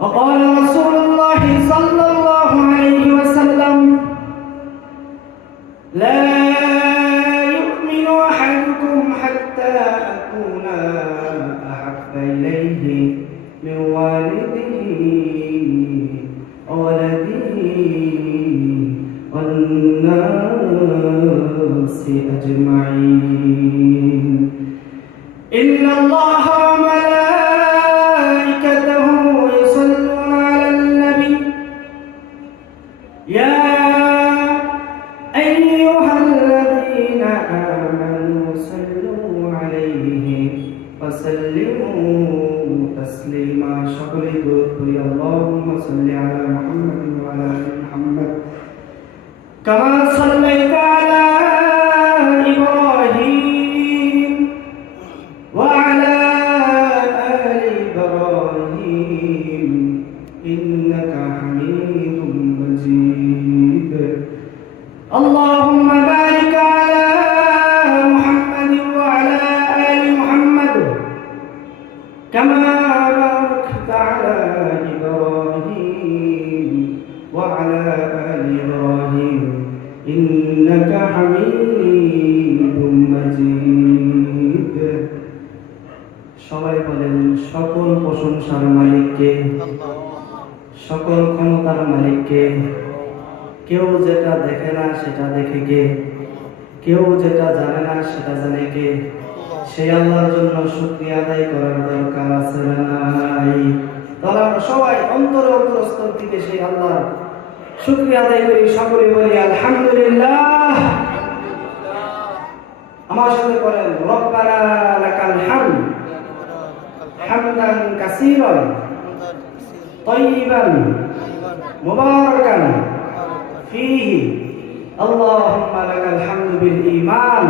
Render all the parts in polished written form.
وقال رسول الله صلى الله عليه وسلم لا يؤمن أحدكم حتى أكون أحب إليه من والده وولده والناس أجمعين إن الله وملائكته يصلون على النبي يا أيها الذين آمنوا صلوا عليه وسلموا تسليما شكرا اللهم صل على محمد وعلى آل محمد كما صليت على إبراهيم وعلى آل إبراهيم إنك حميد مجيد اللهم بارك على محمد وعلى آل محمد كما باركت على إبراهيم وعلى آل إبراهيم إنك حميد مجيد সবাই বলেন সকল প্রশংসার মালিককে, সকল ক্ষমতার মালিককে। কেউ যেটা দেখে না সেটা দেখে কে, কেউ যেটা জানে না সেটা জানে কে। সেই আল্লাহর জন্য শুকরিয়া আদায় করার দরকার আছে না নাই? তাহলে আমরা সবাই অন্তরস্থল থেকে সেই আল্লাহর শুকরিয়া আদায় করি, সকলে বলি আলহামদুলিল্লাহ। আমার সাথে বলেন রব্বানা লাকাল হামদ হামদান কাসীরান তাইয়িবান মুবারাকান ফীহি আল্লাহুম্মা লাকাল হামদু বিল ঈমান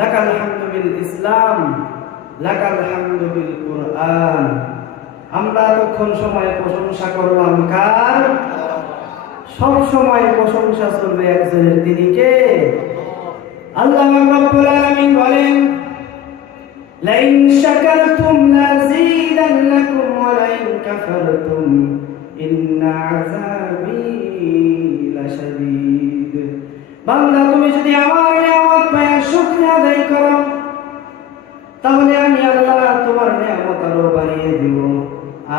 লাকাল হামদু বিল ইসলাম লাকাল হামদু বিল কুরআন। আমরা তখন সময় প্রশংসা করলাম কার? সব সময় প্রশংসা চলবে একজনের, তিনি কে? আল্লাহ রাব্বুল আলামিন বলেন লাইন শাকারতুম লাযীদান্নাকুম ওয়া লাইন কাফারতুম ইন্না আযাবী লাশাদীদ। বান্দা, তুমি যদি আমার নিয়ামত পায় শুকরিয়া আদায় করো, তাহলে আমি আল্লাহ তোমার নিয়ামত আরো বাড়িয়ে দিব।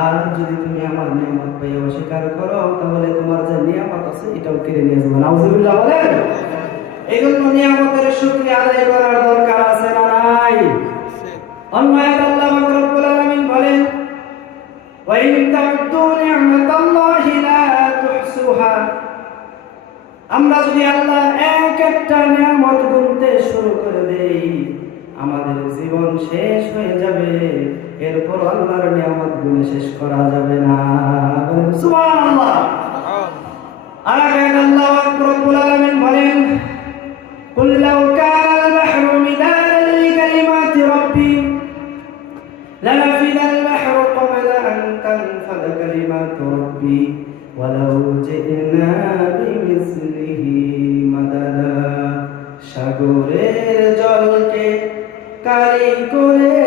আর যদি তুমি আমার নিয়ামত পেয়ে অস্বীকার করো, তাহলে তোমার যে নিয়ামত আছে এটাও কেড়ে নিয়ে যাবো। নাউযুবিল্লাহ বলেন। এই জন্য নিয়ামতের শুকরিয়া আদায় করার দরকার আছে না নাই? অন্য আয়াতে আল্লাহ রাব্বুল আলামিন বলেন ওয়া ইন তা'উদ্দু নি'মাতাল্লাহি লা তুহসুহা। আমরা যদি আল্লাহ এক একটা নিয়ামত গুনতে শুরু করে দেই, আমাদের জীবন শেষ হয়ে যাবে, এরপর আল্লাহর নিয়ামত গুনে শেষ করা যাবে না। সুবহানাল্লাহ। আর আল্লাহ রাব্বুল আলামিন বলেন কুল লাউ কানা আল-বাহরু মিদাদান লিকালিমাতি রাব্বি লানাফিদা আল-বাহরু ক্বাবলা আন তানফাদা কালিমাতু রাব্বি ওয়ালাউ জি'না বিমিসলিহি মাদাদা। সাগরের জলকে কালি করে,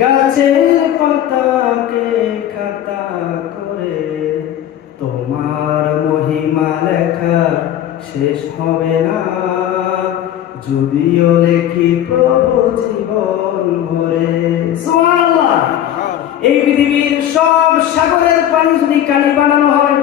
গাছের পাতাকে খাতা করে, তোমার মহিমা লেখা শেষ হবে না, যদিও লেখি প্রভু জীবন ভরে। সুবহানাল্লাহ। এই পৃথিবীর সব সাগরের পানি যদি কালি বানানো হয়,